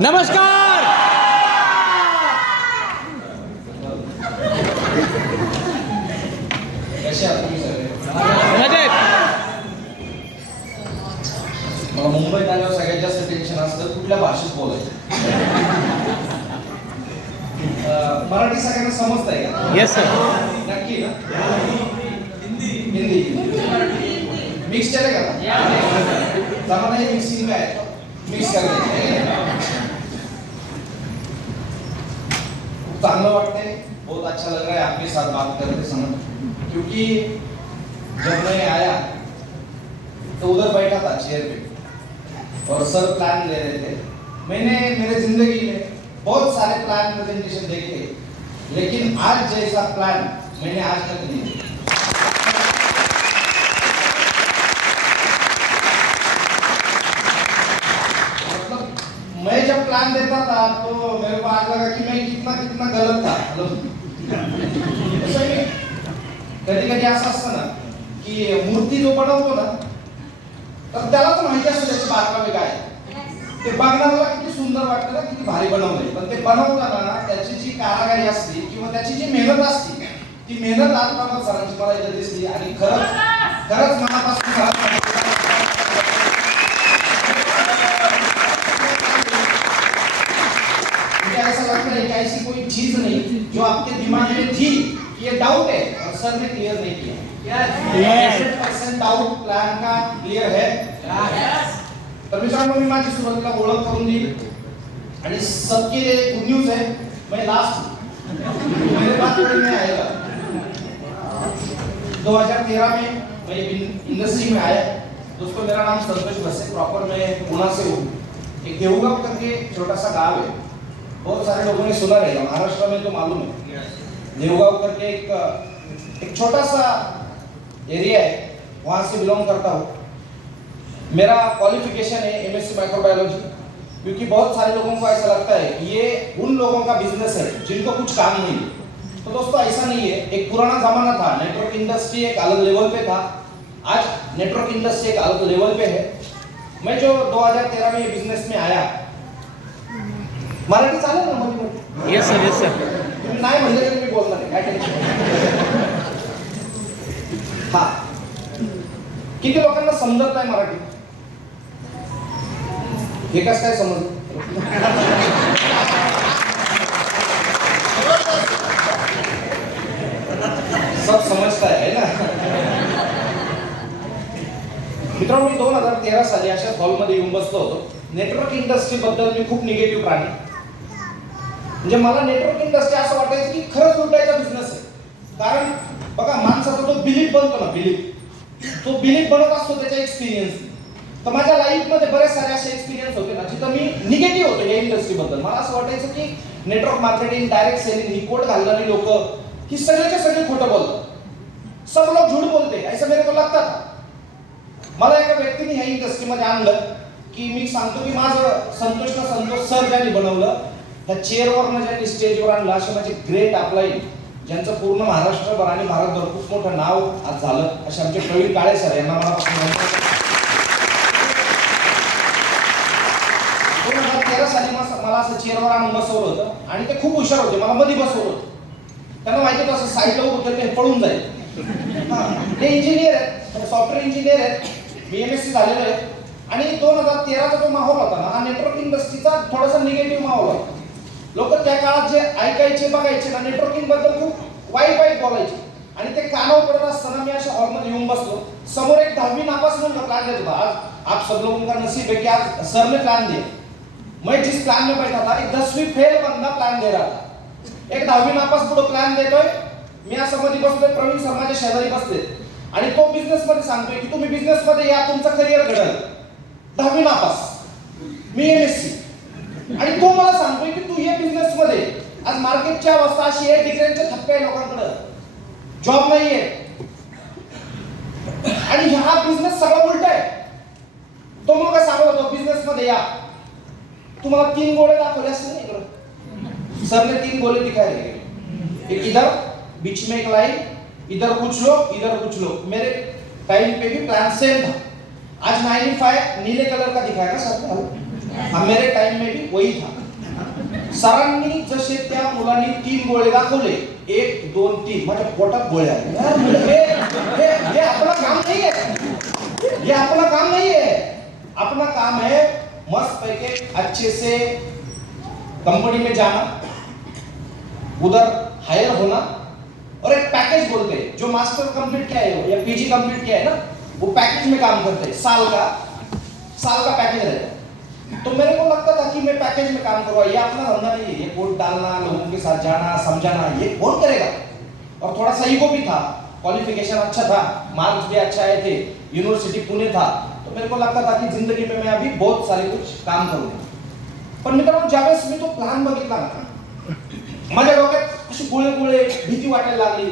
नमस्कार. कसे आहात तुम्ही सगळे? मजेत. मला मुंबईत आल्यावर सगळ्यात जास्त टेन्शन असतं कुठल्या भाषेत बोलायचं. मराठी सगळ्यांना समजतंय का? Yes sir. नक्की ना? हिंदी मिक्स चलेगा ना? जमाना हे मिक्सिंग का है, मिक्स कर देंगे. चांगलं वाटतंय, बहुत अच्छा लग रहा है आपके साथ बात करते समय, क्योंकि जब मैं आया तो उधर बैठा था चेयर पे और सर प्लान ले रहे थे. मैंने मेरे जिंदगी में बहुत सारे प्लान प्रेजेंटेशन देखे, लेकिन आज जैसा प्लान मैंने आज तक नहीं देखा. मतलब मैं जब प्लान देता था तो मेरे को आज लगा कि मैं कितना कितना गलत था. कधी कधी असं असतं ना की मूर्ती जो बनवतो ना तर त्याला पण माहिती असतं त्याची बारकावे काय. ते बघणाऱ्याला किती सुंदर वाटतं ना, किती भारी बनवलंय, पण ते बनवताना त्याची जी कारागिरी असते किंवा त्याची जी मेहनत असते ती मेहनत आज सरांची मला इथे दिसली आणि खरंच खरंच मनापासून ऐसा लगता है कि ऐसी कोई चीज नहीं जो आपके दिमाग में थी, ये डाउट है और सर ने क्लियर नहीं किया. 100% डाउट प्लान का क्लियर है. तर मित्रांनो, मी माझी सुरुवातीला ओळख करून दिली आणि सबके लिए गुड न्यूज है, मैं लास्ट हूं. मेरे बाद कोई नहीं आएगा. 2013 में मैं इंडस्ट्री में आया. दोस्तों, मेरा नाम संतोष बसे, प्रॉपर मैं पुणे से हूँ. एक देऊगांव करके छोटा सा गांव है, बहुत सारे लोगों ने सुना रहेगा, महाराष्ट्र में तो मालूम है. देवगांव करके एक छोटा सा एरिया है, वहां से बिलोंग करता हूँ. मेरा क्वालिफिकेशन है एमएससी माइक्रोबायोलॉजी, क्योंकि बहुत सारे लोगों को ऐसा लगता है कि ये उन लोगों का बिजनेस है जिनको कुछ काम नहीं है. तो दोस्तों, ऐसा नहीं है. एक पुराना जमाना था, नेटवर्क इंडस्ट्री एक अलग लेवल पे था. आज नेटवर्क इंडस्ट्री एक अलग लेवल पे है. मैं जो 2013 में बिजनेस में आया, मराठी चालेल ना मध्ये? Yes sir, yes sir. तुम्ही नाही म्हणले तरी मी बोलणार नाही, काय टेन्शन. हा, किती लोकांना समजत नाही मराठी? हे कसं काय समजलं? सब समजता है ना. मित्रांनो, मी 2013 साली अशा हॉलमध्ये येऊन बसलो होतो. नेटवर्क इंडस्ट्री बद्दल मी खूप निगेटिव्ह प्राणी. म्हणजे मला नेटवर्क इंडस्ट्री असं वाटायचं की खरंच लुटायचा बिझनेस आहे. कारण बघा, माणसाचा तो बिलीफ बनतो ना, तो बिलीफ बनत असतो त्याच्या एक्सपिरियन्स. तर माझ्या लाईफमध्ये बरेच सारे असे एक्सपिरियन्स होते ना जिथं मी निगेटिव्ह होतो या इंडस्ट्रीबद्दल. मला असं वाटायचं की नेटवर्क मार्केटिंग, डायरेक्ट सेलिंग, ही कोट घालणारी लोक ही सगळेचे सगळे खोटं बोलतात. सब लोग झूठ बोलते, ऐसा मेरे को लगता था. मला एका व्यक्तीने ह्या इंडस्ट्रीमध्ये आणलं की मी सांगतो की माझं संतोष सर ज्यांनी बनवलं, त्या चेअरवरनं ज्यांनी स्टेजवर आणलं, असे माझे ग्रेट अपलाईन ज्यांचं पूर्ण महाराष्ट्रभर आणि भारतभर खूप मोठं नाव आज झालं, असे आमचे प्रवीण काळे सर, यांना मला 2013 साली मला असं चेअरवर आणून बसवलं होतं आणि ते खूप हुशार होते. मला मध्ये बसवलं होतं. त्यांना माहिती होतं असं साईडला उभं होतं ते पळून जाईल. ते इंजिनियर आहेत, सॉफ्टवेअर इंजिनियर आहेत, BMSc झालेलं आहे. आणि 2013चा जो माहोल होता ना, हा नेटवर्क इंडस्ट्रीचा थोडासा निगेटिव्ह माहोल होता. लोक त्या काळात जे ऐकायचे, बघायचे ना, नेटवर्किंग बद्दल खूप वाईट बोलायचे. आणि ते कानावर पडत असताना मी अशा हॉलमध्ये येऊन बसलो. समोर एक 10वी नापास मुलगा प्लान देत होता. आज आप सब लोगों का नसीब है कि आज सर ने प्लान दिया. मैं जिस प्लान में बैठा था, एक 10वीं फेल बंदा प्लान दे रहा था. एक 10वी नापास पुढे प्लान देतोय. मी असं मध्ये बसलोय, प्रवीण सर माझ्या शेजारी बसले आणि तो बिझनेस मध्ये सांगतोय की तुम्ही बिझनेस मध्ये या, तुमचं करिअर घडेल. 10वी नापास, मी MSc, आणि तो मला सांगतोय की तू ये बिझनेस मध्ये. आज मार्केटची अवस्था अशी आहे, डिग्र्यांचे थप्पे आहे लोकांकडे, जॉब नाहीये आणि हा बिझनेस सगळं उलट आहे. तो मुलगा सांगत होता बिझनेस मध्ये या. तुम्हाला 3 गोळे दाखवले असते ना इकडे. सर ने 3 गोले दिखाए. एक इधर बीच में एक लाइन, इधर कुछ लोग, इधर कुछ लोग. मेरे टाइम पे भी प्लान सेम था. आज 95 नीले कलर का दिखाएगा सर. मेरे टाइम में भी वही था. सरांनी जसे त्या मुलांनी 3 गोळे दाखवले, 1 2 3 माझ्या पोटात गोळे आले. यार म्हणजे हे आपलं काम नाही आहे. ये अपना काम नहीं है. अपना काम है मस्त पैके अच्छे से कंपनी में जाना, उधर हायर होना और एक पैकेज बोलते हैं. जो मास्टर कंप्लीट किया है या पीजी कंप्लीट किया है ना, वो पैकेज में काम करते हैं. साल का पैकेज रहता है. तो मेरे को लगता था कि मैं पैकेज में काम करूँगा. ये अपना धंधा नहीं है. ये कोड डालना, लोगों के साथ जाना, समझाना, ये कौन करेगा. और थोड़ा सा ईगो भी था. क्वालिफिकेशन अच्छा था, मार्क्स भी अच्छा आए थे, यूनिवर्सिटी पुणे था. तो मेरे को लगता था की जिंदगी में मैं अभी बहुत सारे कुछ काम करूंगा. पण मित्रांनो, ज्यावेळेस मी तो प्लॅन बघितला ना, माझ्या डोक्यात अशी गोळे भीती वाटायला लागली.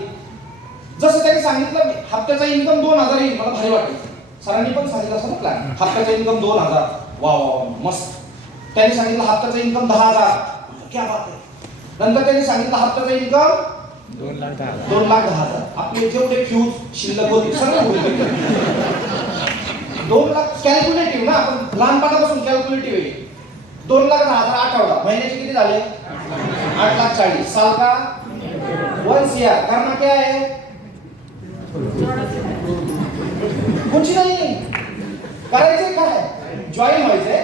जसं त्यांनी सांगितलं, हप्त्याचा इन्कम 2000 येईल, मला भारी वाटलं. सरांनी पण सांगितलं असं ना प्लॅन, हप्त्याचा इन्कम 2000. वा मस्त. त्यांनी सांगितलं हप्त्याचा इन्कम 10,000. क्या बात आहे. नंतर त्यांनी सांगितलं हप्त्याचा इन्कम 2,10,000. आपले जेवढे फ्यूज शिल्लक होते सगळे होते. 2 लाख कॅल्क्युलेटिव्ह ना, आपण लहानपणापासून कॅल्क्युलेटिव्ह आहे. 2,10,000 आठवडा, महिन्याचे किती झाले? 8,40,000. साल का 1 CR. करना क्या है? कुछ नहीं. करायचंय काय? जॉईन व्हायचंय,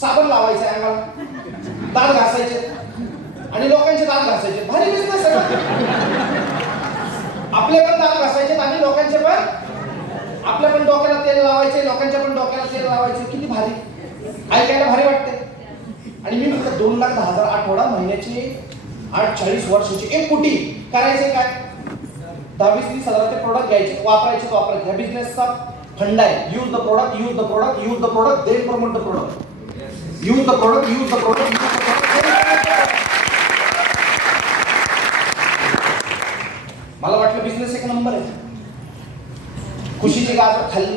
साबण लावायचंय अंगाला, दात घासायचे आणि लोकांचे दात घासायचे. भारी बिझनेस आहे. आपले पण दात घासायचे आणि लोकांचे पण. आपल्या पण डोक्याला तेल लावायचे, लोकांच्या पण डोक्याला तेल लावायचे. किती भारी, ऐकायला भारी वाटते. आणि मी म्हटलं 2,10,000 आठवडा, महिन्याचे 8-40 वर्षाचे 1 कोटी. करायचे काय? 10-20 हजाराचे प्रोडक्ट घ्यायचे, वापरायचे. ह्या बिझनेसचा फंड आहे. Use the product, use the product, use the product, then promote the product. Use the product, use the product, use the product. मला वाटलं बिझनेस एक नंबर आहे. खुशीची गाजर खाल्ली,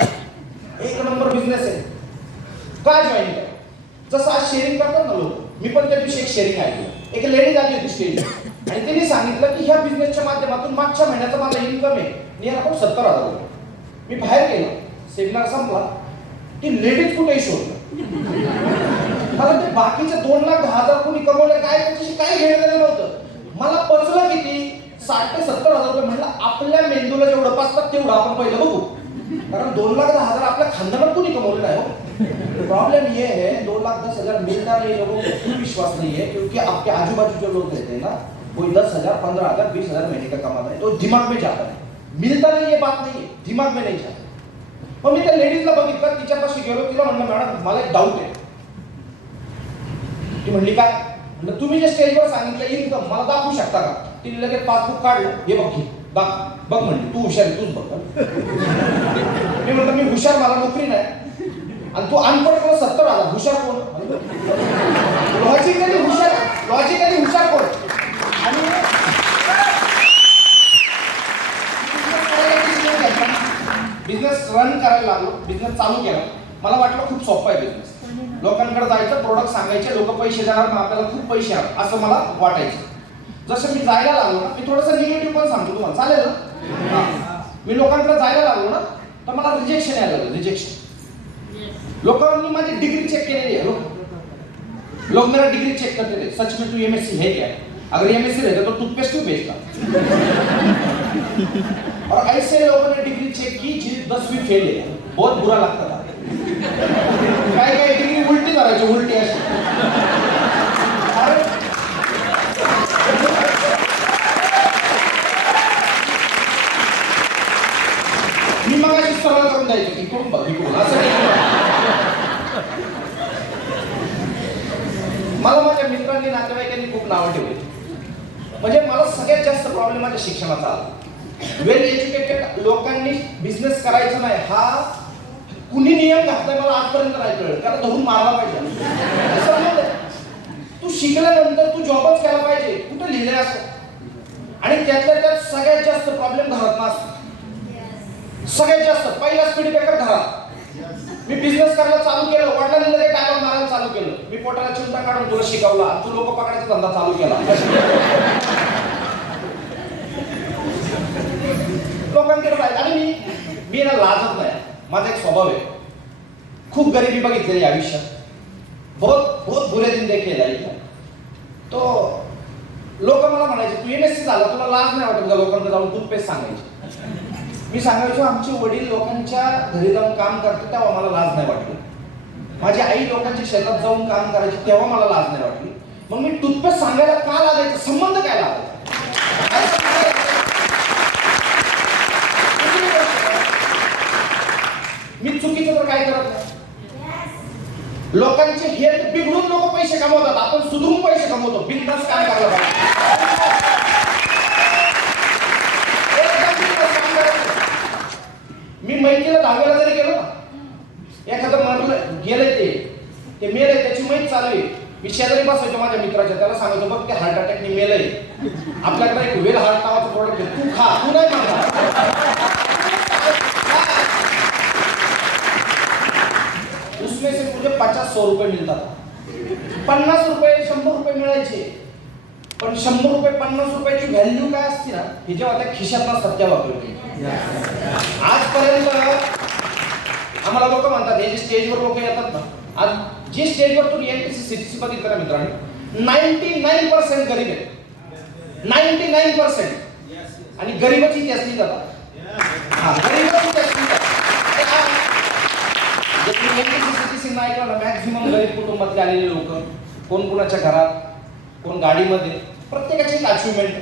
एक नंबर बिझनेस आहे. का जॉईन कर? जसं आज शेअरिंग करतात ना लोक, मी पण त्या दिवशी एक शेअरिंग ऐकलं. एक लेडीज आली होती स्टेज आणि त्यांनी सांगितलं की ह्या बिझनेसच्या माध्यमातून मागच्या महिन्याचा माझा इन्कम आहे नियर अबाउट 70,000 रुपये. मी बाहेर गेलो, सेमिनार संपला, ती लेडीज कुठेही शोधलं. मला ते बाकीचे 2,10,000 कोणी कमवले काय, त्याच्याशी काय घेणं नव्हतं. मला पचलं किती? 60,000 ते 70,000 रुपये. म्हणलं आपल्या मेंदूला जेवढं पाचतात तेवढं आपण पहिलं बघू. कारण 2,10,000 आपल्या खानदानात कोणी कमवले नाही हो. प्रॉब्लम ये है 2,10,000 मिलता नहीं, लोगों को क्यों विश्वास नहीं है? क्योंकि आपके आजू बाजू जो लोग रहते हैं ना, कोई 10,000, 15,000, 20,000 महीने का कमाता है, तो दिमाग में जाता है. मिलता नहीं, ये बात नहीं है, दिमाग में नहीं जाता. मग मी त्या लेडीजला बघितलं, तिच्यापाशी गेलो, तिला म्हणलं मॅडम मला एक डाऊट आहे. ती म्हणली काय? म्हणलं तुम्ही जे स्टेजवर सांगितलं इन्कम मला दाखवू शकता का? तिने लगेच पासबुक काढलं, हे बघ बघ म्हणली, तू हुशार आहे, तूच बघ. मी म्हणलं मी हुशार, मला नोकरी नाही, आणि तू अनपढ कोण? 70,000. हुशार कोण? लॉजिकली हुशार कोण? आणि बिझनेस रन करायला लागलो, बिझनेस चालू केला. मला वाटलं खूप सोपं आहे बिझनेस. लोकांकडे जायचं, प्रोडक्ट सांगायचे, लोक पैसे देणार, मग आपल्याला खूप पैसे येणार असं मला वाटायचं. जसं मी जायला लागलो ना, मी थोडंसं निगेटिव्ह पण सांगतो तुम्हाला, चालेल ना? मी लोकांकडे जायला लागलो ना, तर मला रिजेक्शन यायला लागलं. रिजेक्शन. लोकांनी माझी डिग्री चेक केलेली आहे. लोग मेरा डिग्री चेक करते थे, सच में तू MSc है क्या? अगर MSc रहता तो टूथपेस्ट क्यों बेचता? और ऐसे लोगों ने डिग्री चेक की जी 10वीं फेल है. बहुत बुरा लगता था. काय डिग्री उलटी करायची, उलटी अशी. मी मग अशी सरळ करून द्यायचो, इकडून बघ इकडून असं. मला माझ्या मित्रांनी, नातेवाईकांनी खूप नावं ठेवली. म्हणजे मला सगळ्यात जास्त प्रॉब्लेम माझ्या शिक्षणाचा आला. वेल एज्युकेटेड लोकांनी बिझनेस करायचा नाही हा कुणी नियम घातलाय मला आजपर्यंत नाही कळलं. त्याला धरून मारला पाहिजे. तू शिकल्यानंतर तू जॉबच केला पाहिजे, कुठं लिहिलंय असं. आणि त्यातल्या त्यात सगळ्यात जास्त प्रॉब्लेम घरात नसतो. सगळ्यात जास्त पहिला स्पीड ब्रेकर घरात. मी बिझनेस करायला चालू केलं, वडिलांनी लगेच डायलॉग मारायला चालू केलं, मी पोटाला चिंता काढून तुला शिकवला, तू लोक पकडायचा धंदा चालू केला. लोकांकडे पाहिजे. आणि मी ना लाजत नाही. माझा एक स्वभाव आहे. खूप गरिबी बघितलेली आयुष्यात, बहुत बहुत बुरे दिन देखे लाईफ में. तो लोक मला म्हणायचे तू MSc झाला तुला लाज नाही वाटत का लोकांकडे जाऊन टूथपेस्ट सांगायची. मी सांगायचो आमचे वडील लोकांच्या घरी जाऊन काम करते तेव्हा मला लाज नाही वाटली. माझी आई लोकांच्या शेतात जाऊन काम करायची तेव्हा मला लाज नाही वाटली. मग मी टूथपेस्ट सांगायला का लागायचं, संबंध काय लागायचा? मी चुकीचं तर काय करत नाही. लोकांचे हेल्थ बिघडून लोक पैसे कमवतात, आपण सुधरून पैसे कमवतो. बिनधास्त काम करायला पाहिजे. मी मैत्रीला 10वीला जरी गेलो ना, एखादं मरलं गेलंय ते मेलंय त्याची मैत चालू आहे. मी शेजारी बसायचो माझ्या मित्राच्या, त्याला सांगायचो बघ ते हार्ट अटॅकने मेलंय. आपल्याकडे एक वेल हार्ट नावाचं प्रोडक्ट आहे, तू खा, तू नाही म्हणता. उसमें से मुझे 50-100 रुपये मिळतात. 50 रुपये 100 रुपये मिळायचे, पण 100 रुपये 50 रुपयाची व्हॅल्यू काय असते ना हे जेव्हा त्या खिशातला सत्या वापरते. आजपर्यंत आम्हाला लोक म्हणतात हे जे स्टेजवर लोक येतात ना, आज जे स्टेजवर तुम्ही MPSC CTC बघितलं ना मित्रांनो, 99% गरीब आहेत. 99% आणि गरीबाची जास्ती जातात. गरीबाची जास्ती जातात. मॅक्झिमम गरीब कुटुंबातले आलेले लोक, कोण कुणाच्या घरात, कोण गाडीमध्ये, प्रत्येकाची एक अचिव्हमेंट.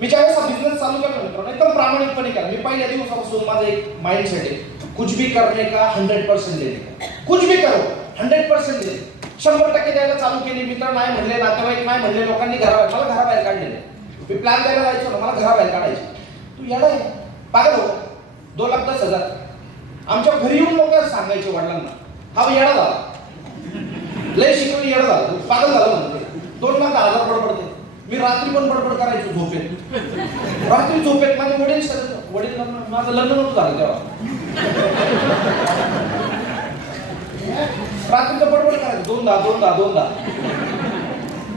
मी ज्यावेळेस हा बिझनेस चालू केला मित्रांनो एकदम प्रामाणिकपणे केला. मी पहिल्या दिवसापासून माझं एक माइंडसेट आहे, कुछ भी करने का 100% देने का. कुछ भी करो 100% दे. 100% द्यायला चालू केली. मित्र नाही म्हणले, नातेवाईक नाही म्हणले, लोकांनी मला घराबाहेर काढलेले. मी प्लॅन द्यायला जायचो ना, मला घराबाहेर काढायचे. तू येडा आहे पागल हो, 2,10,000. आमच्या घरी येऊन लोक सांगायचे वडिलांना, हा येडा झाला, लय शिकवली येडा झाला, पागल झाला म्हणते. 2,10,000 बडबडते. मी रात्री पण बडबड करायचो झोपेत. रात्री झोपेत माझे वडील माझं लग्न नव्हतं झालं तेव्हा. रात्रीचं बडबड करायचं 2,10,000.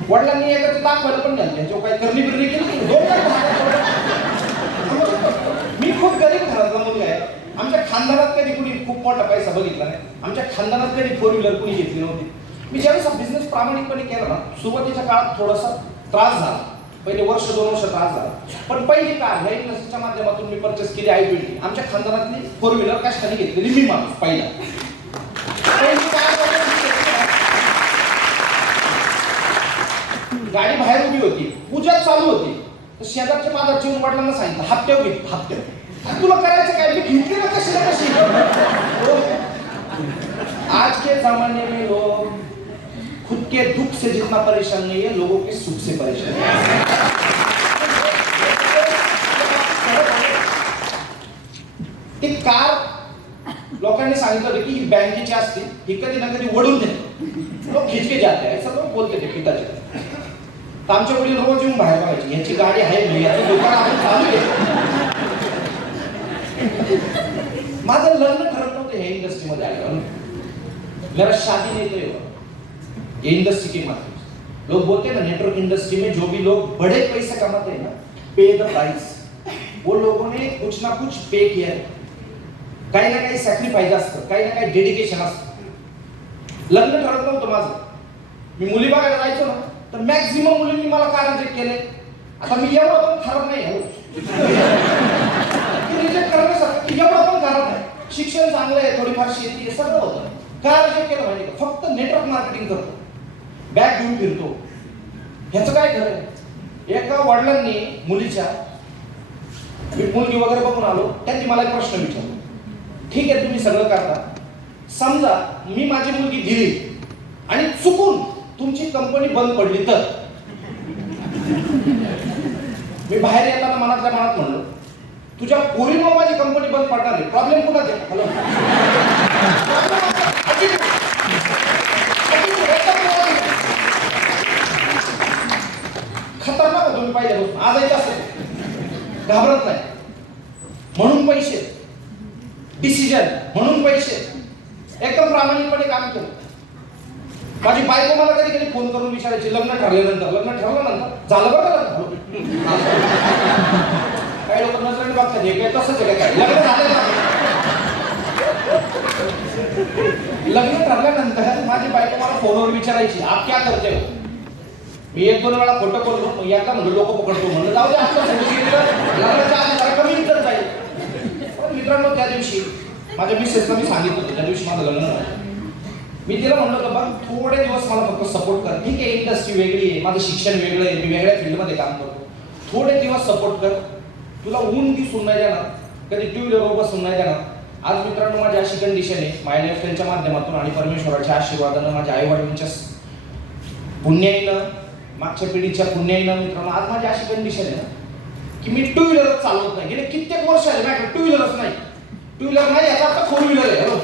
वडिलांनी एखादं दाखवायला पण नाही, त्यांच्यावर काही करणी बिरणी केली. 2,10,000. मी खूप गरीब घरातला मुलगा आहे. आमच्या खानदानात कधी कुणी खूप मोठा पैसा बघितला नाही. आमच्या खानदानात कधी 4 व्हीलर कुणी घेतली नव्हती. मी ज्यावेळेस हा बिझनेस प्रामाणिकपणे केला ना, सुरुवातीच्या काळात थोडासा त्रास झाला. पहिले 1-2 वर्ष त्रास झाला, पण पहिली कार ह्या इंडस्ट्रीच्या माध्यमातून मी परचेस केली i20. आमच्या खानदानातली 4 व्हीलर कशाने घेतलेली मी माणूस पहिला. गाडी बाहेर उभी होती, पूजा चालू होती, तर शेजारच्या माझ्या चिवून वडिलांना सांगितलं हप्त्यावर घे, हप्त्यावर. तुला करायचं काय, मी घेतली ना कशी. आज के जमाने में लोग खुद के दुख से जितना परेशान नहीं है, लोगों के सुख से परेशान है. ती कार लोकांनी सांगितलं होतं की ही बँकेची असते, ही कधी ना कधी वडून देते, लोक खिचके जाते असं लोक बोलते ते पिताचे. तर आमच्या वडील रोज येऊन बाहेर बघायचे, याची गाडी आहे म्हणजे याचं दुकान आपण चालू आहे. माझं लग्न ठरत नव्हतं ह्या इंडस्ट्रीमध्ये आल्यावर. मेरा शादी नहीं तय हुआ ये इंडस्ट्री के माध्यम से. लोग बोलते हैं ना नेटवर्क इंडस्ट्री में जो भी लोग बड़े पैसे कमाते हैं ना, पे द प्राइस. वो लोगों ने कुछ ना कुछ पे किया है. काही ना काही सॅक्रिफाईस असतं, काही ना काही डेडिकेशन असतं. लग्न ठरत नव्हतं माझं. मी मुली बघायला जायचो ना, तर मॅक्झिमम मुलींनी मला का रिजेक्ट केले. आता मी एवढं पण खराब नाही आहे, रिजेक्ट करण्यासारखं एवढं पण खराब नाही. शिक्षण चांगलं आहे, थोडीफार शेती आहे, सगळं होतं. का रिजेक्ट केलं माहिती का, फक्त नेटवर्क मार्केटिंग करतो, बॅग घेऊन फिरतो. ह्याचं काय खरं आहे. एका वडिलांनी मुलीच्या, मी मुलगी वगैरे बघून आलो, त्यांनी मला एक प्रश्न विचारला, ठीक आहे तुम्ही सगळं करता, समजा मी माझी मुलगी दिली आणि चुकून तुमची कंपनी बंद पडली तर. मी बाहेर येताना मनातल्या मनात म्हणलो, तुझ्या पोरीमुळे माझी कंपनी बंद पडणार आहे, प्रॉब्लेम कुठं आहे. हॅलो, खतरनाक होतो मी पाहिजे, आजही असेल, घाबरत नाही. म्हणून पैसे, डिसिजन म्हणून पैसे, एकदम प्रामाणिकपणे काम केलं. माझी बायको मला कधी कधी फोन करून विचारायची लग्न ठरल्यानंतर, लग्न ठरल्यानंतर झालं बरं का. काही लोक नजरेने बघतात हे काय तसंच आहे काय, लग्न झालं लग्न ठरल्यानंतर माझी बायको मला फोनवर विचारायची आप क्या करते हो. मी एक दोन वेळा खोटं बोललो, मग एकदा म्हणलं लोक पकडतो, म्हणलं जाऊ दे आपलं लग्नाच्या आधी जरा कमी इज्जत जाईल. पण मित्रांनो त्या दिवशी माझ्या मिसेसला मी सांगितलं होतं, त्या दिवशी माझं लग्न झालं. मी तिला म्हणलं होतं बघ थोडे दिवस मला फक्त सपोर्ट कर, ठीक आहे इंडस्ट्री वेगळी आहे, माझं शिक्षण वेगळं आहे, मी वेगळ्या फील्डमध्ये काम करतो, थोडे दिवस सपोर्ट कर, तुला ऊन दिसून नाही देणार, कधी टू व्हीलरवर बसून नाही देणार. आज मित्रांनो माझी अशी कंडिशन आहे, माय लाईफस्टाईलच्या माध्यमातून आणि परमेश्वराच्या आशीर्वादानं, माझ्या आई वडिलांच्या पुण्याईनं, मागच्या पिढीच्या पुण्याईनं मित्रांनो आज माझी अशी कंडिशन आहे ना की मी टू व्हीलरच चालवत नाही. गेले कित्येक वर्ष आले माझ्याकडे टू व्हीलरच नाही. टू व्हीलर नाही याचा आता फोर व्हीलर आहे. हॅलो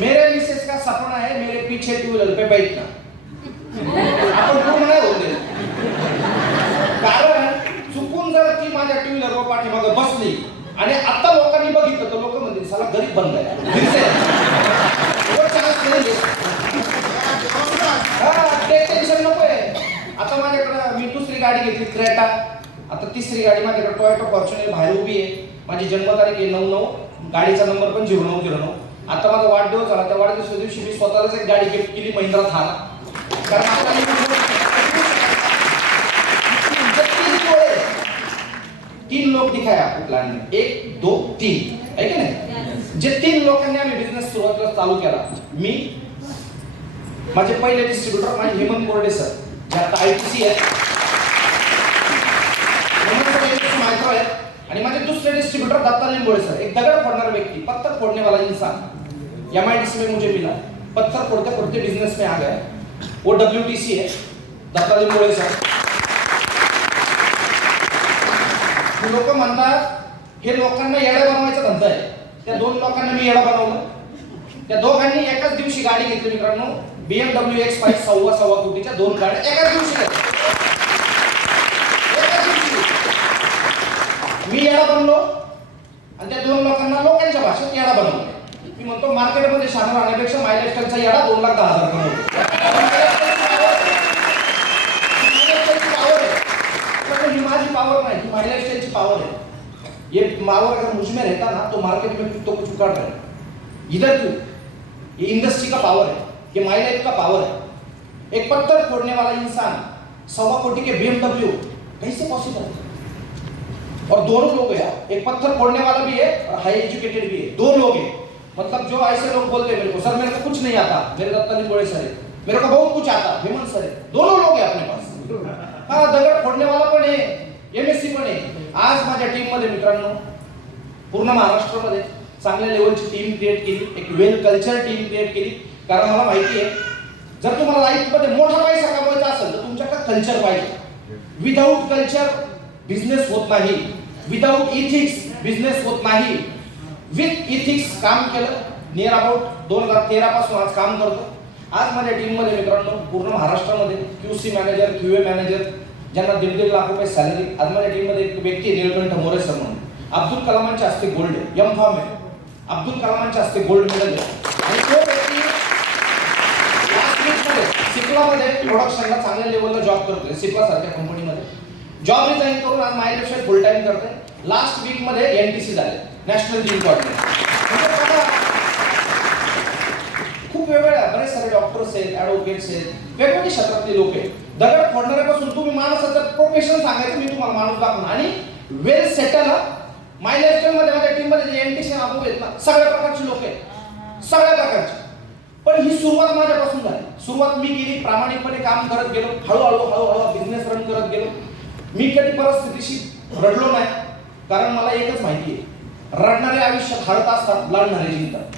मेरे मिसेस का सपना है मेरे पीछे टू व्हीलर पे बैठना. आपण पूर्ण नाही होऊ दे, कारण चुकून जर ती माझ्या टू व्हीलरवर पाठीमागे बसली आणि आता लोकांनी बघितलं तर लोक म्हणतील साला गरीब बंद आहे. ते टेन्शन नकोय. आता माझ्याकडे मी दुसरी गाडी घेतली क्रेटा, आता तिसरी गाडी माझ्याकडे टोयोटा फॉर्च्युनर बाहेर उभी आहे. माझी जन्मतारीख आहे 9/9, गाडीचा नंबर पण 0909. आता माझा वाढदिवस झाला, त्या वाढदिवसा दिवशी मी स्वतःलाच एक गाडी गिफ्ट केली, महिंद्रा थार. कारण आता तीन लोक दिखाए आपको प्लान में, 1 2 3 है की नाही. जे 3 लोकांनी आम्ही बिझनेस सुरुवातीला चालू केला, मी माझे पहिले डिस्ट्रीब्युटर माझे हेमंत बोर्डे सर, जे आता ITC आहेत, मायक्रो आहे, आणि माझे दुसरे डिस्ट्रीब्युटर दत्ता लिंबोळे सर, एक दगड फोडणारा व्यक्ती, पत्थर फोड़ने वाला इंसान. MIDC में मुझे मिला, पत्थर फोड़ते फोड़ते बिजनेस में आ गया. वो WTC है, दत्ता लिंबोळे सर. लोक म्हणतात हे लोकांना येडा बनवायचा धंदा आहे. त्या 2 लोकांना मी येडा बनवलं. त्या दोघांनी एकाच दिवशी गाडी घेतली मित्रांनो, BMW X5 सव्वा कोटीच्या 2 गाड्या एकाच दिवशी. मी येडा बनलो आणि त्या 2 लोकांना लोकांच्या भाषेत येडा बनवलं. मी म्हणतो मार्केटमध्ये शान राहण्यापेक्षा माय लाईफस्टाईलचा येडा 2,10,000 कमवतो. ही माझी पावर नहीं, ही माय लाइफस्टाइल की पावर है. ये पावर अगर मुझ में रहता ना तो मार्केट में तो कुछ उखाड़ रहे. इधर क्यों? ये इंडस्ट्री का पावर है, ये माय लाइफ का पावर है. एक पत्थर फोड़ने वाला इंसान 1.25 कोटी के BMW कैसे पॉसिबल है? और दोनों लोग हैं, एक पत्थर फोड़ने वाला भी है और हाई एजुकेटेड भी है. 2 लोग हैं. मतलब जो ऐसे लोग बोलते हैं मेरे को सर मेरे को कुछ नहीं आता, मेरे दत्ता लिंबोळे सर है, मेरे को बहुत कुछ आता, हेमंत सर है. दोनों लोग हैं अपने पास. हा दगड फोडणे वाला पण आहे, MSc पण आहे. आज माझ्या टीम मध्ये मित्रांनो पूर्ण महाराष्ट्रामध्ये चांगल्या लेवलची टीम क्रिएट केली, एक वेल कल्चर टीम क्रिएट केली. कारण मला माहिती आहे जर तुम्हाला लाईफ मध्ये मोठा पैसा कमवायचा असेल तर तुमच्याकडे कल्चर पाहिजे. विदाउट कल्चर बिझनेस होत नाही, विदाउट इथिक्स बिझनेस होत नाही. विथ इथिक्स काम केलं. नियर अबाउट 2013 पासून आज काम करतो. आज माझ्या टीम मध्ये मित्रांनो पूर्ण महाराष्ट्रामध्ये QC मॅनेजर, QA मॅनेजर ज्यांना 1.5 लाख रुपये सॅलरी. आज माझ्या टीम मध्ये एक व्यक्ती नीलकंठ मोरे सर म्हणून, अब्दुल कलामांच्या हस्ते गोल्ड आहे, M.Pharm आहे, अब्दुल कलामांच्या हस्ते गोल्ड मेडल आहे. आणि तो व्यक्ती लास्ट वीक मध्ये सिप्लामध्ये प्रोडक्शनला चांगल्या लेवलला जॉब करतोय. सिप्ला सारख्या कंपनीमध्ये जॉब रिझाईन करून आज माय लाईफस्टाईल फुल टाइम करतोय. लास्ट वीक मध्ये NTC झाले, नॅशनल टीम कोऑर्डिनेटर. खूप वेगवेगळ्या बरेच सारे डॉक्टर्स आहेत, ॲडव्होकेट्स आहेत, वेगवेगळ्या क्षेत्रातले लोक आहेत. दगड फोडणाऱ्यापासून तुम्ही माणसाचं प्रोफेशन सांगायचं, मी तुम्हाला माणूस दाखवून. आणि वेल सेटल माय लाईफस्टाईल मध्ये माझ्या टीम मध्ये जे NTC अनुभव आहेत ना, सगळ्या प्रकारचे लोक आहेत, सगळ्या प्रकारचे. पण ही सुरुवात माझ्यापासून झाली. सुरुवात मी केली, प्रामाणिकपणे काम करत गेलो, हळूहळू बिझनेस रन करत गेलो. मी कधी परिस्थितीशी रडलो नाही, कारण मला एकच माहिती आहे, रडणारे आयुष्यात हरत असतात, लढणारे जिंकतात.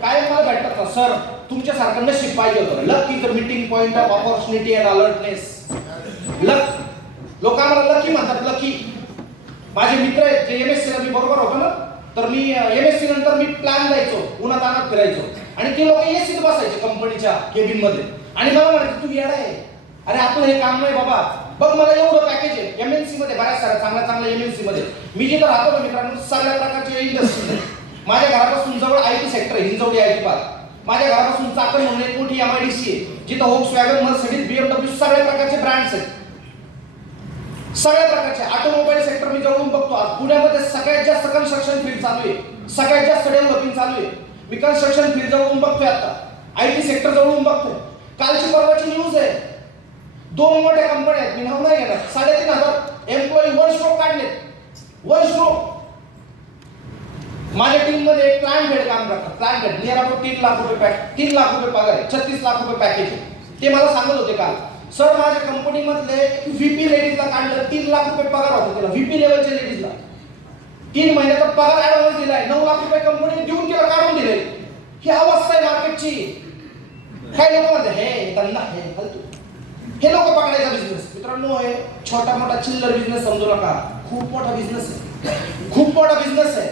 काय मला भेटतात ना सर तुमच्यासारखं नशीब पाहिजे होतं. Luck is the meeting point of opportunity and alertness. Luck, लोक आम्हाला लकी म्हणतात, लकी. माझे मित्र आहेत जे MSc ला मी बरोबर होतो ना, तर मी MSc नंतर मी प्लॅन जायचो, उन्हात आणत फिरायचो, आणि ते लोक एसीत बसायचे कंपनीच्या केबिन मध्ये आणि मला म्हणायचे तू येडा आहे, अरे आपलं हे काम नाही बाबा, बघ मला एवढं पॅकेज आहे. MNC मध्ये बऱ्याच साऱ्या चांगल्या MNC मध्ये मी जिथं राहतो ना मित्रांनो, सगळ्या प्रकारचे इंडस्ट्रीज आहेत. माझ्या घरापासून जवळ IT sector, Hinjewadi IT park, माझ्या घरापासून चाकण म्हणून एक मोठी MIDC आहे जिथं व्होक्सवॅगन, मर्सिडीज, BMW सगळ्या प्रकारचे ब्रँड्स आहेत. सगळ्या प्रकारचे ऑटोमोबाईल सेक्टर मी जवळून बघतो. आज पुण्यामध्ये सगळ्यात जास्त कन्स्ट्रक्शन फील्ड चालू आहे, सगळ्यात जास्त डेव्हलपिंग चालू आहे. मी कन्स्ट्रक्शन फील्ड जवळून बघतोय, आता IT सेक्टर जवळून बघतोय. कालची परवाची न्यूज आहे, 2 मोठ्या कंपन्या आहेत, मी नाव नाही घेणार, 3,500 एम्प्लॉई वन स्ट्रोक काढले. One stroke. माझ्या टीम मध्ये एक प्लांट हेड काम करतात. Plant head near about 3 lakh रुपये 3 लाख रुपये पगार आहे, 36 लाख रुपये पॅकेज आहे. ते मला सांगत होते काल, सर माझ्या कंपनी मधले VP लेडीजला काढलं, 3 लाख रुपये पगार होता त्याला, VP लेवलच्या लेडीजला 3 महिन्याचा पगार ऍडव्हान्स दिलाय, 9 लाख रुपये कंपनीने देऊन तिला काढून दिले. ही अवस्था आहे मार्केटची. काही लोक म्हणतात हे धंदा हे फालतू, हे लोक पकडायचा बिझनेस. मित्रांनो, हे छोटा मोठा चिल्लर बिझनेस समजू नका, खूप मोठा बिझनेस आहे, खूप मोठा बिझनेस आहे.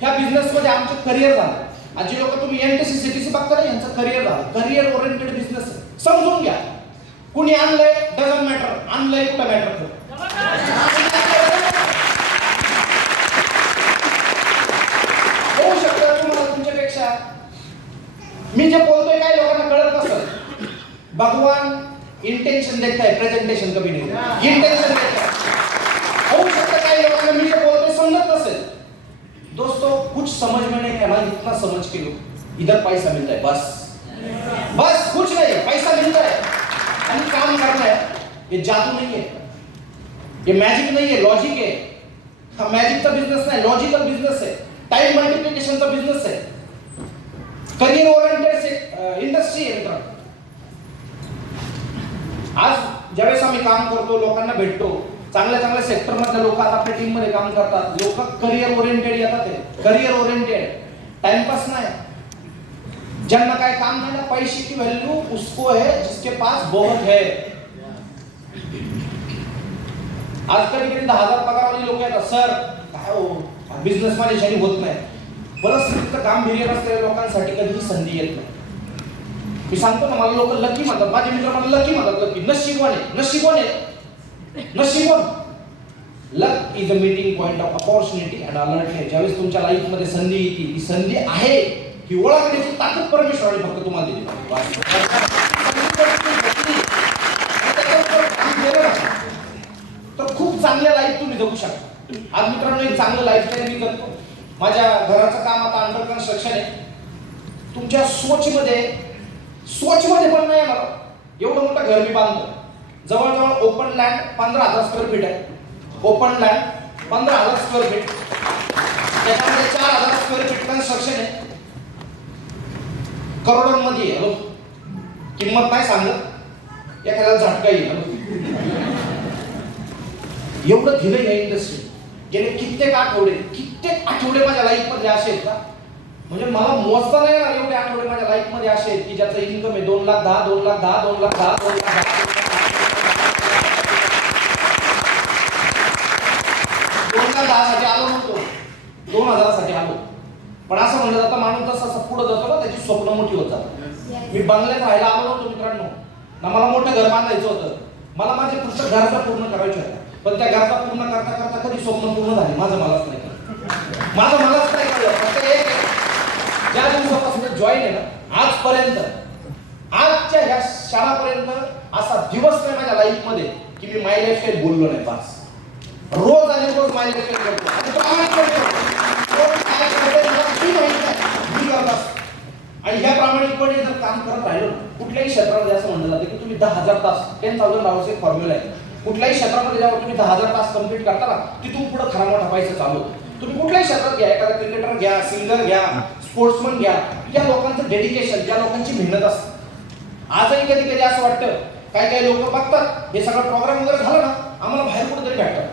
ह्या बिझनेस मध्ये आमचं करिअर झालं. आज जे लोक तुम्ही NTC CTC बघता ना, यांचं करिअर झालं. करिअर ओरिएंटेड बिझनेस आहे, समजून घ्या. कुणी आणलंय डझंट मॅटर, आणलंय कुठं मॅटर होऊ शकतं तुम्हाला तुमच्यापेक्षा. मी जे बोलतोय काही लोकांना कळत नसेल. भगवान इंटेन्शन देखताय, प्रेझेंटेशन कमी नाही, इंटेन्शन देखताय. होऊ शकतं काही लोकांना मी जे बोलतोय समजत नसेल. दोस्तों, कुछ समझ में नहीं आना, इतना समझ के लो, इधर पैसा मिलता है, बस कुछ नहीं, पैसा मिलता है आणि काम करना है. ये जादू नहीं है, ये मैजिक नहीं है, लॉजिक है. हा मॅजिकचा बिझनेस नाही, लॉजिकल बिझनेस आहे, टाइम मल्टिप्लिकेशनचा बिझनेस आहे, करिअर ओरिएंटेड इंडस्ट्री आहे. मित्रांनो, आज ज्यावेळेस आम्ही काम करतो, लोकांना भेटतो, चांगल्या चांगल्या सेक्टर मधले लोक आता आपल्या टीम मध्ये काम करतात. लोक करिअर ओरिएंटेड येतात, करिअर ओरिएंटेड, टाइमपास नाही. ज्यांना काय काम नाही ना, पैसे की व्हॅल्यू उसको है जिसके पास बहुत है. आज कधी कधी 10,000 पगारवाले लोक येतात, सर काय हो बिझनेस मॅनेजर होत नाही. परिस्थितीचं गांभीर्य नसलेल्या लोकांसाठी कधीही संधी येत नाही. मी सांगतो ना, मला लोक लकी म्हणतात, माझे मित्र मला लकी म्हणतात. लकी नशीबवान आहे, नशीबवान आहे, नशीबवान. Luck is a meeting point of opportunity and alertness. ज्यावेळेस तुमच्या लाईफ मध्ये संधी येते, ही संधी आहे ही ओळखण्याची ताकद परमेश्वराने फक्त तुम्हाला दिली. तर खूप चांगल्या लाईफ तुम्ही जगू शकता. आज मित्रांनो, एक चांगलं लाईफस्टाईल मी करतो. माझ्या घराचं काम आता अंडर कन्स्ट्रक्शन आहे. तुमच्या सोचमध्ये पण नाही मला, एवढं मोठं घर मी बांधतो. जवळजवळ ओपन लँड 15,000 स्क्वेअर फीट आहे. ओपन लँड 15,000 स्क्वेअर फीट, त्याच्यामध्ये 4,000 स्क्वेअर फीट कन्स्ट्रक्शन आहे. करोडोंमध्ये आहे. किंमत नाही सांगत, एखाद्याला झटका येईल. एवढं दिलं या इंडस्ट्री. गेले कित्येक आठवडे माझ्या लाईफ मध्ये असे आहेत का, म्हणजे मला मोजता नाही ना, एवढे आठवडे माझ्या लाईफ मध्ये असे आहेत की ज्याचं इन्कम आहे 2,10,000, 2,10,000, 2,10,000, 2,10,000. 2,10,000 साठी आलो नव्हतो, 2,000 साठी आलो. पण असं म्हणलं जातं, माणूस जसं पुढे जातो ना, त्याची स्वप्न मोठी होत जातात. मी बंगल्यात राहायला आलो नव्हतो मित्रांनो ना, मला मोठं घर बांधायचं होतं. मला माझे पुढचं गरजा पूर्ण करायच्या होत्या. पण त्या गरजा पूर्ण करता करता कधी स्वप्न पूर्ण झाली मलाच नाही कळलं. फक्त एक ज्या दिवसापासून जॉईन आहे ना, आजपर्यंत, आजच्या ह्या शाळापर्यंत असा दिवस नाही माझ्या लाईफ मध्ये की मी माय लाईफस्टाईल बोललो नाही. पास रोज आणि रोज माय लाईफस्टाईल करतो आणि तो आम्ही आणि ह्या प्रामाणिकपणे जर काम करत राहिलो ना, कुठल्याही क्षेत्रामध्ये असं म्हणलं जातं की तुम्ही 10,000 तास, 10,000 आवर्स एक फॉर्म्युला आहे. कुठल्याही क्षेत्रामध्ये जेव्हा तुम्ही 10,000 तास कंप्लीट करता ना, तिथून पुढे खरा मोठा पैसा चालू होतो. तुम्ही कुठल्याही क्षेत्रात घ्या, एखादा क्रिकेटर घ्या, सिंगर घ्या, स्पोर्ट्समन घ्या, या लोकांचं डेडिकेशन, त्या लोकांची मेहनत असते. आजही कधी कधी असं वाटतं, काही लोक बघतात हे सगळं प्रोग्राम वगैरे झालं ना, आम्हाला बाहेर कुठेतरी भेटतात,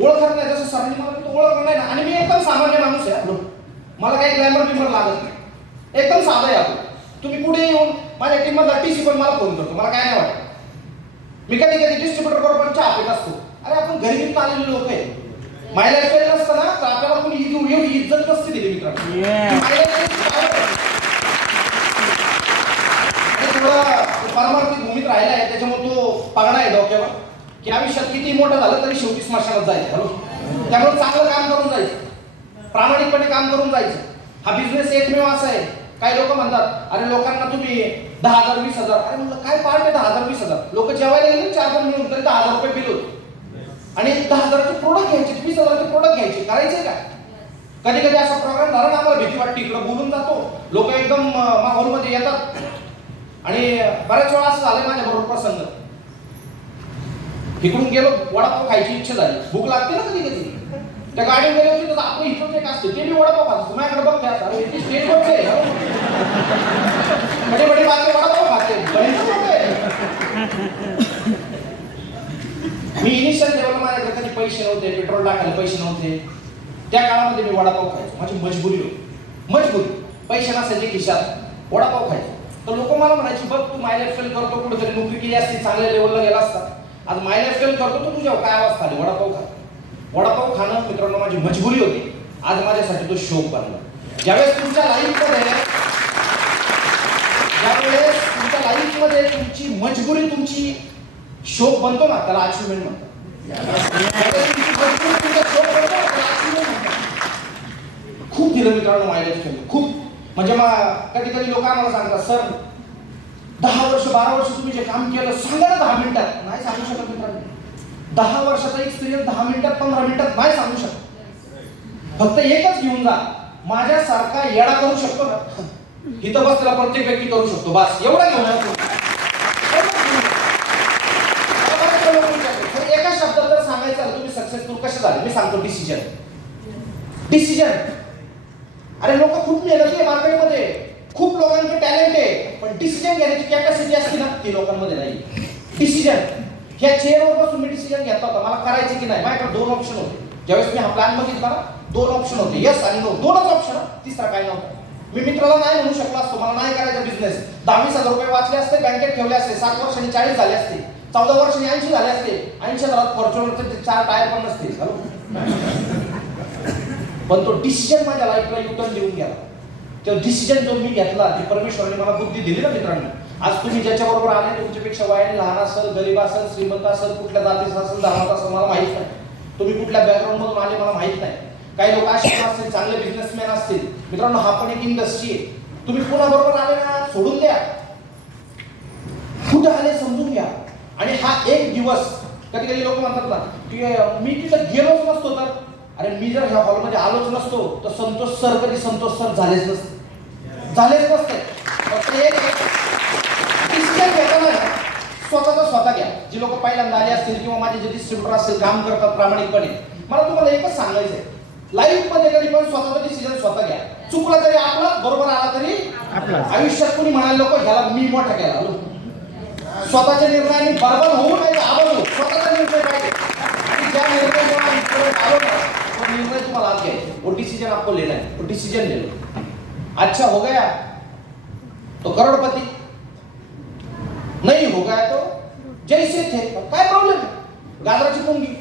ओळखत नाही. जसं सरांनी मला तो ओळखत नाही ना, आणि मी एकदम सामान्य माणूस आहे. मला काही ग्लॅमर बिमर लागत नाही, एकदम साधा आहे आपण. तुम्ही पुढे येऊन माझ्या टीम मधला TC पण मला फोन करतो, मला काय नाही वाटत. मी कधी डिस्ट्रीब्युटर बरोबर चहा पित असतो. अरे आपण गरिबीत आलेले लोक आहे. माय लाईफस्टाईल नसतं ना, तर आपल्याला कोणी एवढी इज्जत नसते दिली मित्रांनो. परमार्थिक भूमीत राहिला आहे, त्याच्यामुळे तो पगडा आहे डोक्यावर की आयुष्यात किती मोठं झालं तरी शेवटी स्मशानात जायचं. त्यामुळे चांगलं काम करून जायचं, प्रामाणिकपणे काम करून जायचं. हा बिझनेस एकमेव असा आहे काही लोक म्हणतात अरे लोकांना तुम्ही 10,000 20,000, अरे म्हणलं काय पार्ट आहे 10,000 20,000? लोक जेवायला गेले 4 जण मिळून तरी 10,000 रुपये बिल होतं आणि 10,000चे प्रोडक्ट घ्यायचे, 20,000चे प्रोडक्ट घ्यायचे, करायचे काय? कधी कधी असा प्रोग्राम झाला ना आम्हाला भीती वाटते, इकडे बोलून जातो, लोक एकदम माहोलमध्ये येतात आणि बऱ्याच वेळा असं झालंय माझ्या बरोबर प्रसंग, इकडून गेलो वडापाव खायची इच्छा झाली, भूक लागते ना कधी कधी, त्या गाडीवर गेले होते तर आपलं इथून एक असतं ते मी वडापाव खातो, माझ्याकडे बघ काय अरे इथे स्टेजवरच आहे, बडे बडे बातचे वडापाव खाते, मी इनिशियल लेवलला माझ्याकडे कधी पैसे नव्हते, पेट्रोल टाकायला पैसे नव्हते, त्या काळामध्ये मी वडापाव खायचो, माझी मजबुरी होती, मजबुरी, पैसे नसायचे खिशात, वडापाव खायचो. तर लोक मला म्हणायचे बघ तू माय लाईफस्टाईल करतो, कुठेतरी नोकरी केली असती, चांगल्या लेवलला गेला असता, आज माय लाईफस्टाईल करतो तर तुझ्या काय अवस्था आली, वडापाव खा. वडापाव खाणं मित्रांनो माझी मजबुरी होती, आज माझ्यासाठी तो शौक बनला. ज्यावेळेस तुमच्या लाईफमध्ये तुमची मजबुरी तुमची शौक बनतो ना, त्याला अचिव्हमेंट म्हणतात. खूप दिलं मित्रांनो माय लाईफस्टाईल, खूप. म्हणजे कधी कधी लोक आम्हाला सांगतात सर 10 वर्ष 12 वर्ष तुम्ही जे काम केलं सांगा ना 10 मिनिटात, नाही सांगू शकत मित्रांनो. 10 वर्षाचा एक्सपिरियन्स 10 मिनिटात 15 मिनिटात नाही सांगू शकत. फक्त एकच घेऊन जा, माझ्यासारखा येडा करू शकतो ना, इथं बसलेला प्रत्येक व्यक्ती करू शकतो, बस एवढा घेऊन जा. एका शब्दात जर सांगायचं तुम्ही सक्सेसफुल कसे झाले, मी सांगतो डिसिजन. डिसिजन. अरे लोक खूप मेहनती आहे मार्केटमध्ये, खूप लोकांचे टॅलेंट आहे, पण डिसिजन घेण्याची कॅपॅसिटी असते ना ती लोकांमध्ये नाही. डिसिजन. ह्या चेअरवर बसून मी डिसिजन घेतला होता मला करायचे की नाही, माझ्याकडे 2 ऑप्शन होते. ज्यावेळेस मी हा प्लॅन बघितला ना 2 ऑप्शन होते, यस आणि नो, 2च ऑप्शन, तिसरा काय नव्हता. मी मित्राला नाही म्हणू शकलो असतो मला नाही करायचा बिझनेस, 10-20,000 रुपये वाचले असते, बँकेत ठेवले असते, 7 वर्षांनी 40 झाले असते, 14 वर्षांनी 80 झाले असते, 80,000 फॉर्च्युनरचे 4 टायर पण नसते. पण तो डिसिजन माझ्या लाईफला युटर्न देऊन गेला. तो डिसिजन जो मी घेतला ती परमेश्वराने मला बुद्धी दिली ना मित्रांनो. आज तुम्ही ज्याच्याबरोबर आले तुमच्यापेक्षा वयाने लहान असेल, गरीब असेल, श्रीमंत असेल, कुठल्या जातीचा असेल, धर्माचा असेल मला माहित नाही, तुम्ही कुठल्या बॅकग्राऊंड मधून आले मला माहित नाही. काही लोक असे असतील चांगले बिझनेसमॅन असतील. मित्रांनो हा पण एक इंडस्ट्री आहे. तुम्ही कोणाबरोबर आले ना सोडून द्या, कुठे आले समजून घ्या. आणि हा एक दिवस कधी कधी लोक म्हणतात ना की मी तिथं गेलोच नसतो तर, अरे मी जर ह्या हॉलमध्ये आलोच नसतो तर संतोष सर कधी संतोष सर झालेच नसते, झालेच नसते. फक्त एक डिसिजन घेताना स्वतःचा स्वतः घ्या. जी लोक पहिल्यांदा आले असतील किंवा माझे जे डिस्ट्रीब्युटर असतील काम करतात प्रामाणिकपणे, मला तुम्हाला एकच सांगायचं आहे, लाईफ मध्ये कधी पण स्वतःचा डिसिजन स्वतः घ्या. चुकला तरी आपला, बरोबर आला तरी आपला. आयुष्यात कोणी म्हणाले लोक ह्याला मी मोठा केला, स्वतःच्या निर्णयाने बरोबर होऊ नाही आवडलो, स्वतःचा निर्णय पाहिजे. आणि ज्या निर्णय आलो ना तो निर्णय तुम्हाला आज घ्यायचा, वो डिसीजन आपको लेना है, वो डिसीजन ले लो. अच्छा हो गया तो करोड़पति, नहीं हो गया तो जैसे थे. काय प्रॉब्लेम आहे? गाजराची पुंगी,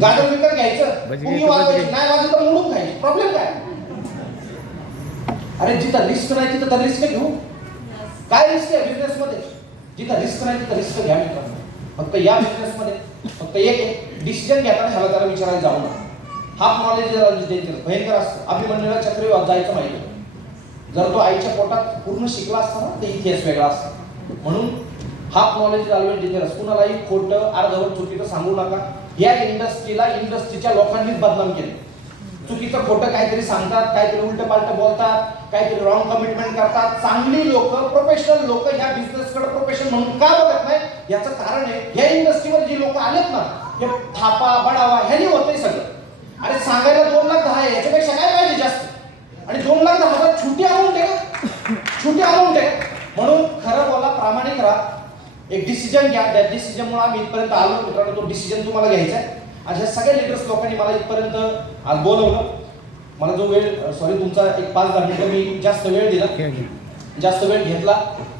गाजर विकत घ्यायचं, पुंगी वाजवायची, नाही वाजली तर मोडून खायची, प्रॉब्लेम काय? अरे जिथं रिस्क नाही तिथं तर रिस्क घेऊ. काय रिस्क आहे बिझनेस मध्ये? जिथं रिस्क नाही तिथं रिस्क घ्या मित्रांनो. फक्त या बिझनेस मध्ये फक्त एक डिसिजन घेताना ह्याला जरा विचारायला जाऊ नका. हाफ नॉलेज डेंजर भयंकर असतं. अभिमन्यूला चक्रव्यूहात जायचं माहिती होतं, जर तो आईच्या पोटात पूर्ण शिकला असता ना ते इतिहास वेगळा असता. म्हणून हाफ नॉलेज ऑलवेज डेंजरस. कुणालाही खोटं अर्धवट चुकीचं सांगू नका. या इंडस्ट्रीला इंडस्ट्रीच्या लोकांनीच बदनाम केलं. चुकीचं खोटं काहीतरी सांगतात, काहीतरी उलट पालट बोलतात, काहीतरी रॉंग कमिटमेंट करतात. चांगली लोक, प्रोफेशनल लोक ह्या बिझनेसकडे प्रोफेशन म्हणून का बघत नाही याचं कारण आहे ह्या इंडस्ट्रीमध्ये जी लोक आलेत ना हे थापा बडावा ह्यानी होतंय सगळं. अरे सांगायला 2,10,000 आहे, याच्यापेक्षा काय पाहिजे जास्त? आणि 2,10,000 छोटी अमाऊंट आहे का? छोटी अमाऊंट आहे. म्हणून खरं बोला, प्रामाणिक राहा, एक डिसिजन घ्या. त्या डिसिजनमुळे आम्ही इथपर्यंत आलो मित्रांनो. तो डिसिजन तुम्हाला घ्यायचा आहे. आणि ह्या सगळ्या लिडर्स लोकांनी मला इथपर्यंत आज बोलवलं. मला जो वेळ तुमचा एक 5-10 मिनिटं मी जास्त वेळ दिला, जास्त वेळ घेतला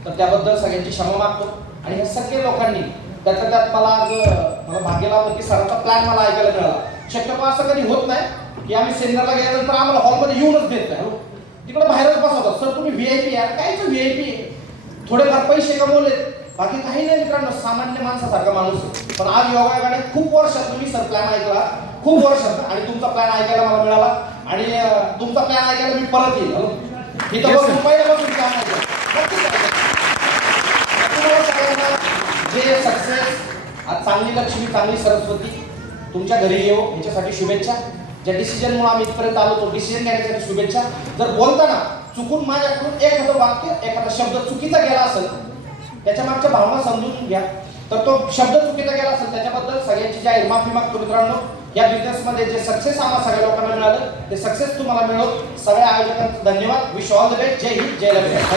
तर त्याबद्दल सगळ्यांची क्षमा मागतो. आणि ह्या सगळ्या लोकांनी त्यात मला भाग्य लावलं की सरांचा प्लॅन मला ऐकायला मिळाला. शक्यतो असं कधी होत नाही की आम्ही सेमिनारला गेल्यानंतर आम्हाला हॉलमध्ये येऊनच देत नाही, तिकडे बाहेरच बसवतात. सर तुम्ही व्हीआयपी आहे, कायच व्हीआयपी आहे, थोडेफार पैसे कमवले, बाकी काही नाही मित्रांनो, सामान्य माणसासारखा माणूस. पण आज योगायोगाने खूप वर्षात तुम्ही सर प्लॅन ऐकला, खूप वर्षात, आणि तुमचा प्लॅन ऐकायला मला मिळाला. आणि तुमचा प्लॅन ऐकायला मी परत येईल. इथं बसून पहिल्यापासून काम आहे. नक्कीच आहे. तुम्हाला सगळ्यांना जे सक्सेस, आज चांगली लक्ष्मी, चांगली सरस्वती तुमच्या घरी येऊ याच्यासाठी शुभेच्छा. ज्या डिसिजनमुळे आम्ही इथपर्यंत आलो तो डिसिजन घेण्यासाठी शुभेच्छा. जर बोलताना चुकून माझ्याकडून एखादं वाक्य, एखादा शब्द चुकीचा गेला असेल, त्याच्या मागच्या भावना समजून घ्या. तर तो शब्द चुकीचा गेला असेल त्याच्याबद्दल सगळ्यांची जाहीर माफी मागतो. मित्रांनो, या बिझनेसमध्ये जे सक्सेस आम्हाला सगळ्या लोकांना मिळालं ते सक्सेस तुम्हाला मिळो. सगळ्या आयोजकांचा धन्यवाद. Wish all the best. जय हिंद, जय लक्ष्मी.